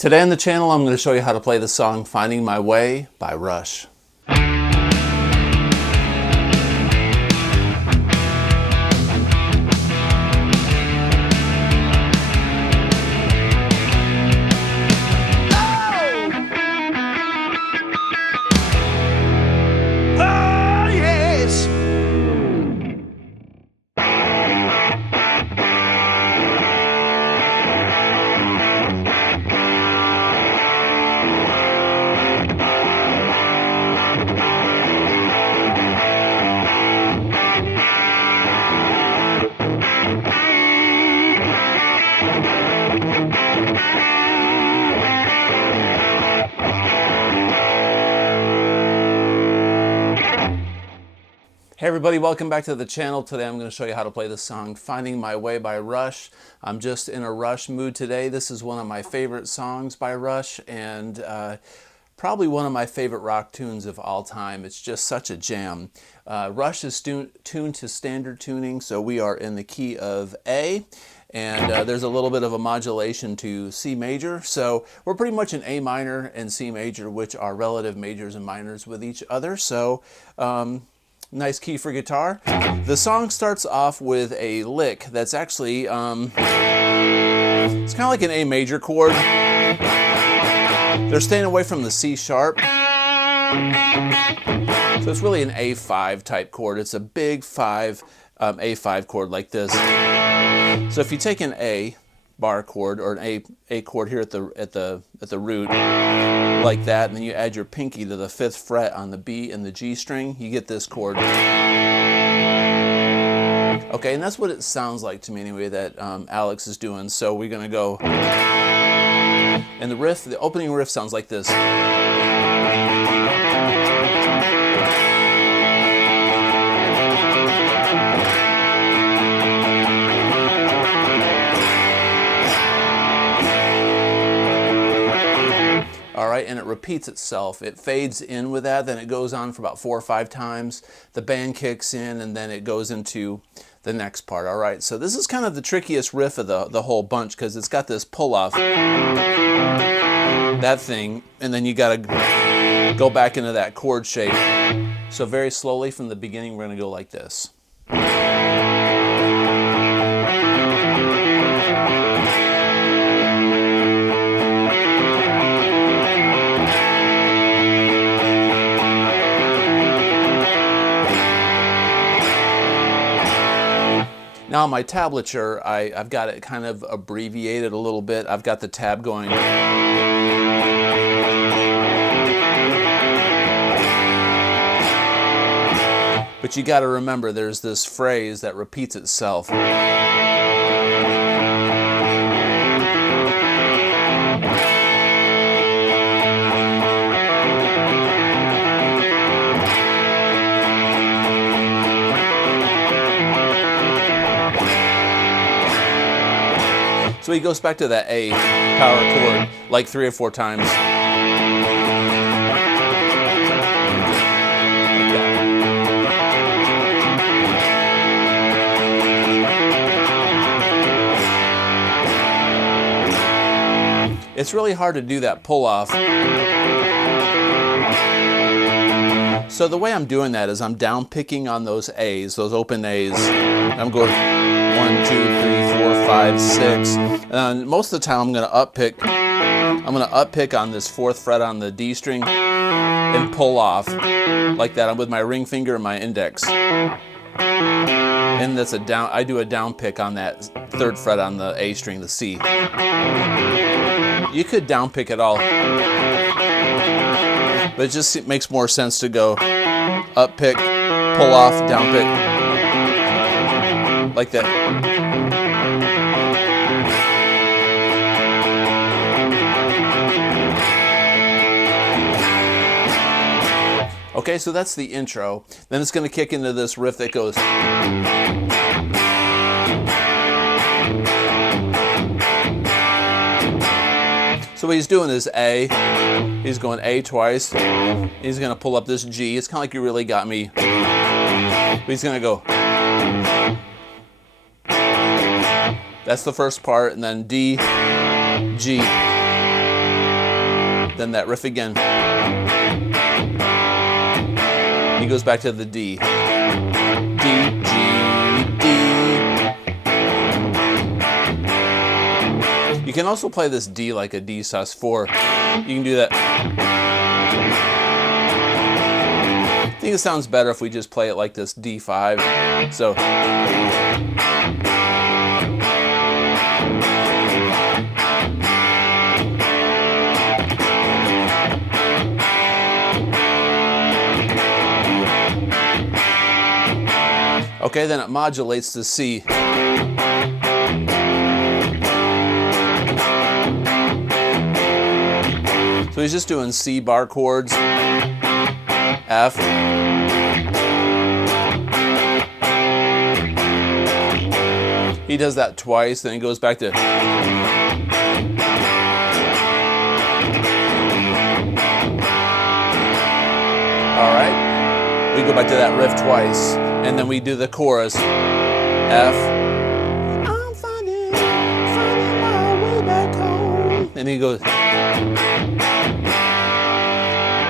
Today on the channel, I'm going to show you how to play the song Finding My Way by Rush. Hey everybody, welcome back to the channel. Today I'm going to show you how to play the song Finding My Way by Rush. I'm just in a Rush mood today. This is one of my favorite songs by Rush and probably one of my favorite rock tunes of all time. It's just such a jam. Rush is tuned to standard tuning, so we are in the key of A. And there's a little bit of a modulation to C major. So we're pretty much in A minor and C major, which are relative majors and minors with each other. So nice key for guitar. The song starts off with a lick that's actually, it's kind of like an A major chord. They're staying away from the C sharp. So it's really an A5 type chord. It's a big A5 chord like this. So if you take an A bar chord or an A chord here at the root like that, and then you add your pinky to the 5th fret on the B and the G string, you get this chord. Okay, and that's what it sounds like to me anyway that Alex is doing. So we're gonna go, and the riff, the opening riff sounds like this. Alright, and it repeats itself. It fades in with that, then it goes on for about 4 or 5 times. The band kicks in, and then it goes into the next part. Alright, so this is kind of the trickiest riff of the whole bunch, because it's got this pull-off, that thing, and then you gotta go back into that chord shape. So very slowly from the beginning, we're going to go like this. Now on my tablature, I've got it kind of abbreviated a little bit. I've got the tab going. But you got to remember there's this phrase that repeats itself. So he goes back to that A power chord like 3 or 4 times. It's really hard to do that pull off. So the way I'm doing that is I'm down picking on those A's, those open A's. I'm going 1, 2, 3, 4, 5, 6. And most of the time I'm going to up pick. I'm going to up pick on this 4th fret on the D string and pull off like that. I'm with my ring finger and my index. And that's a down. I do a down pick on that 3rd fret on the A string, the C. You could down pick it all, but it just makes more sense to go up pick, pull off, down pick, like that. Okay, so that's the intro. Then it's going to kick into this riff that goes. So what he's doing is A. He's going A twice. He's going to pull up this G. It's kind of like You Really Got Me. But he's going to go. That's the first part, and then D, G. then that riff again. He goes back to the D. D, G, D. You can also play this D like a D sus4. You can do that. I think it sounds better if we just play it like this D5. So. Okay, then it modulates to C. So he's just doing C bar chords, F. He does that twice, then he goes back to. All right, we go back to that riff twice. And then we do the chorus, F. I'm finding my way back home. And he goes,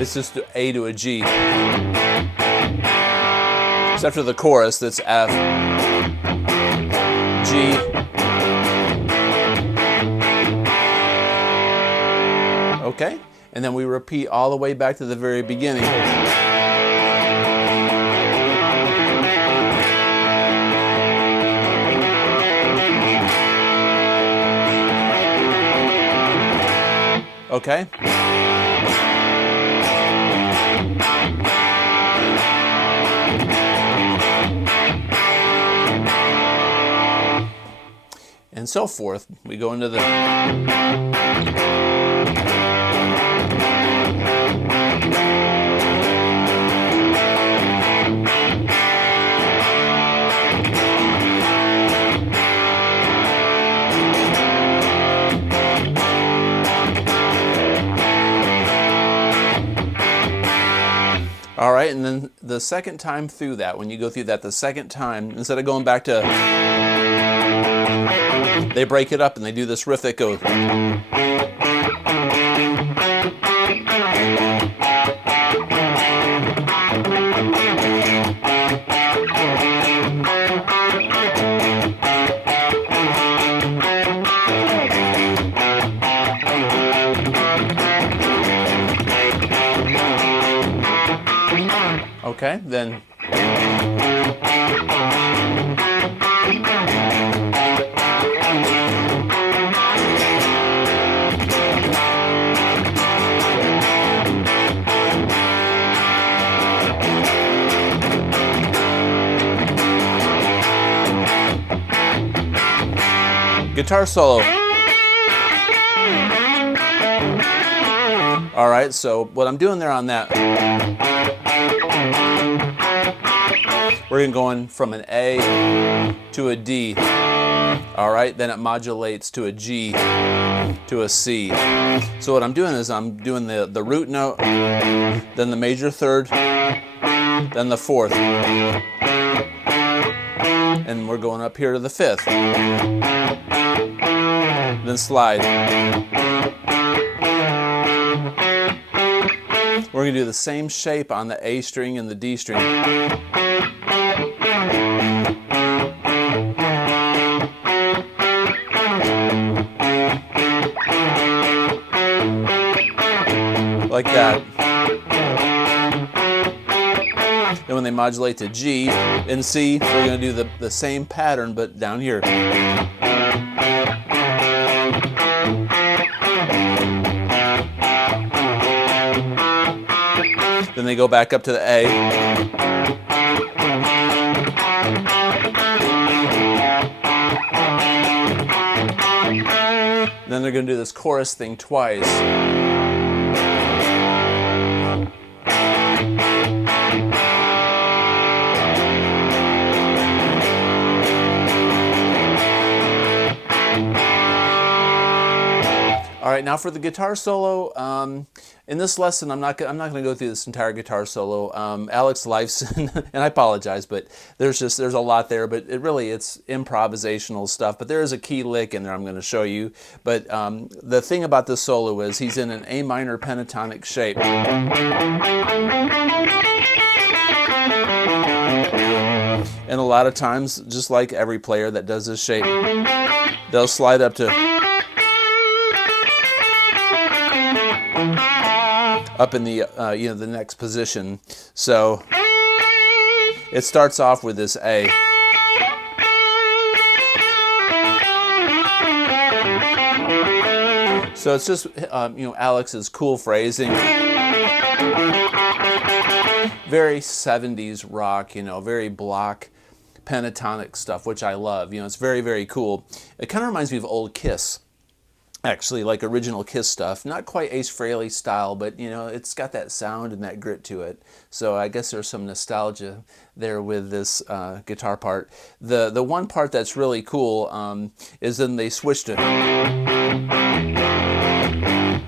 it's just A to a G. So after the chorus, that's F, G, okay? And then we repeat all the way back to the very beginning. Okay? And so forth. We go into the. All right, and then the second time through that, when you go through that the second time, instead of going back to, they break it up and they do this riff that goes. Okay, then. Guitar solo. All right, so what I'm doing there on that, we're going from an A to a D. All right, then it modulates to a G, to a C. So what I'm doing is I'm doing the root note, then the major third, then the fourth. And we're going up here to the fifth. Then slide. We're going to do the same shape on the A string and the D string. Like that. Then when they modulate to G and C, we're going to do the same pattern but down here. Then they go back up to the A. Then they're going to do this chorus thing twice. All right, now for the guitar solo. In this lesson, I'm not going to go through this entire guitar solo. Alex Lifeson, and I apologize, but there's a lot there. But it's improvisational stuff. But there is a key lick in there I'm going to show you. But the thing about this solo is he's in an A minor pentatonic shape. And a lot of times, just like every player that does this shape, they'll slide up to in the the next position. So it starts off with this A. So it's just Alex's cool phrasing, very 70s rock, very block pentatonic stuff, which I love. It's very, very cool. It kind of reminds me of old Kiss. Actually, like original Kiss stuff. Not quite Ace Frehley style, but it's got that sound and that grit to it. So I guess there's some nostalgia there with this guitar part. The one part that's really cool is then they switch to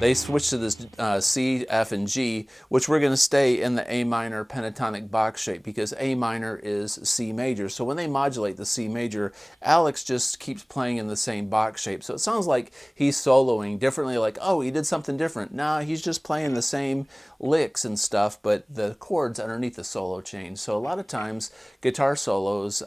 this C, F, and G, which we're going to stay in the A minor pentatonic box shape because A minor is C major. So when they modulate the C major, Alex just keeps playing in the same box shape. So it sounds like he's soloing differently, like, oh, he did something different. No, he's just playing the same licks and stuff, but the chords underneath the solo change. So a lot of times guitar solos,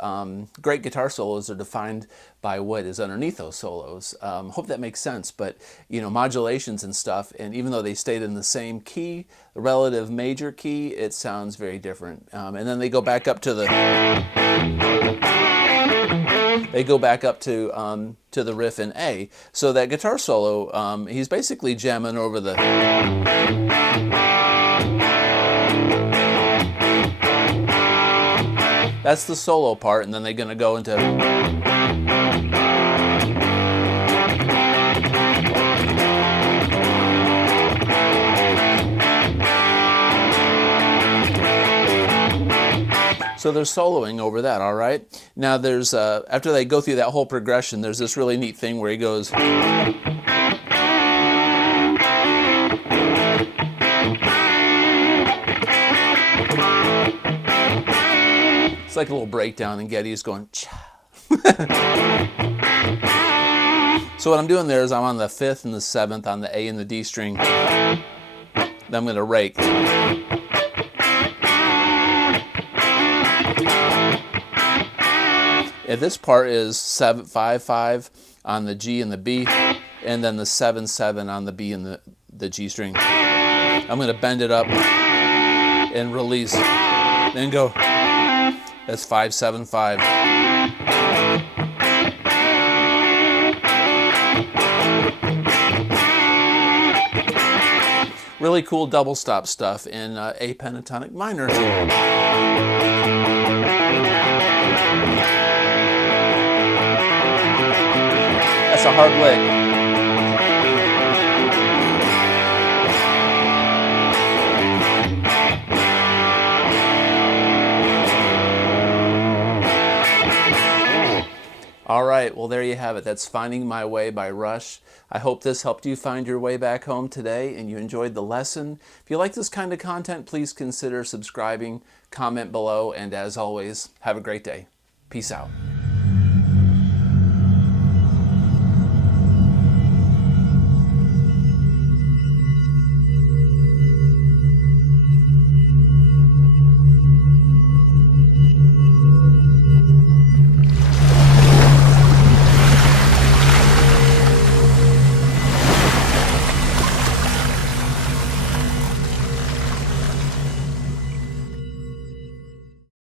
great guitar solos are defined by what is underneath those solos. Hope that makes sense, but modulations and stuff, and even though they stayed in the same key, the relative major key, it sounds very different. And then they go back up to the the riff in A. So that guitar solo, he's basically jamming over the that's the solo part, and then they're going to go into so they're soloing over that, all right? Now there's, after they go through that whole progression, there's this really neat thing where he goes, it's like a little breakdown, and Geddy is going, cha. So what I'm doing there is I'm on the 5th and the 7th on the A and the D string. Then I'm going to rake. And this part is 7-5-5 on the G and the B, and then the 7-7 on the B and the G string. I'm going to bend it up and release, then go. That's 5-7-5. Really cool double stop stuff in A pentatonic minor. That's a hard lick. All right, well, there you have it. That's Finding My Way by Rush. I hope this helped you find your way back home today and you enjoyed the lesson. If you like this kind of content, please consider subscribing, comment below, and as always, have a great day. Peace out.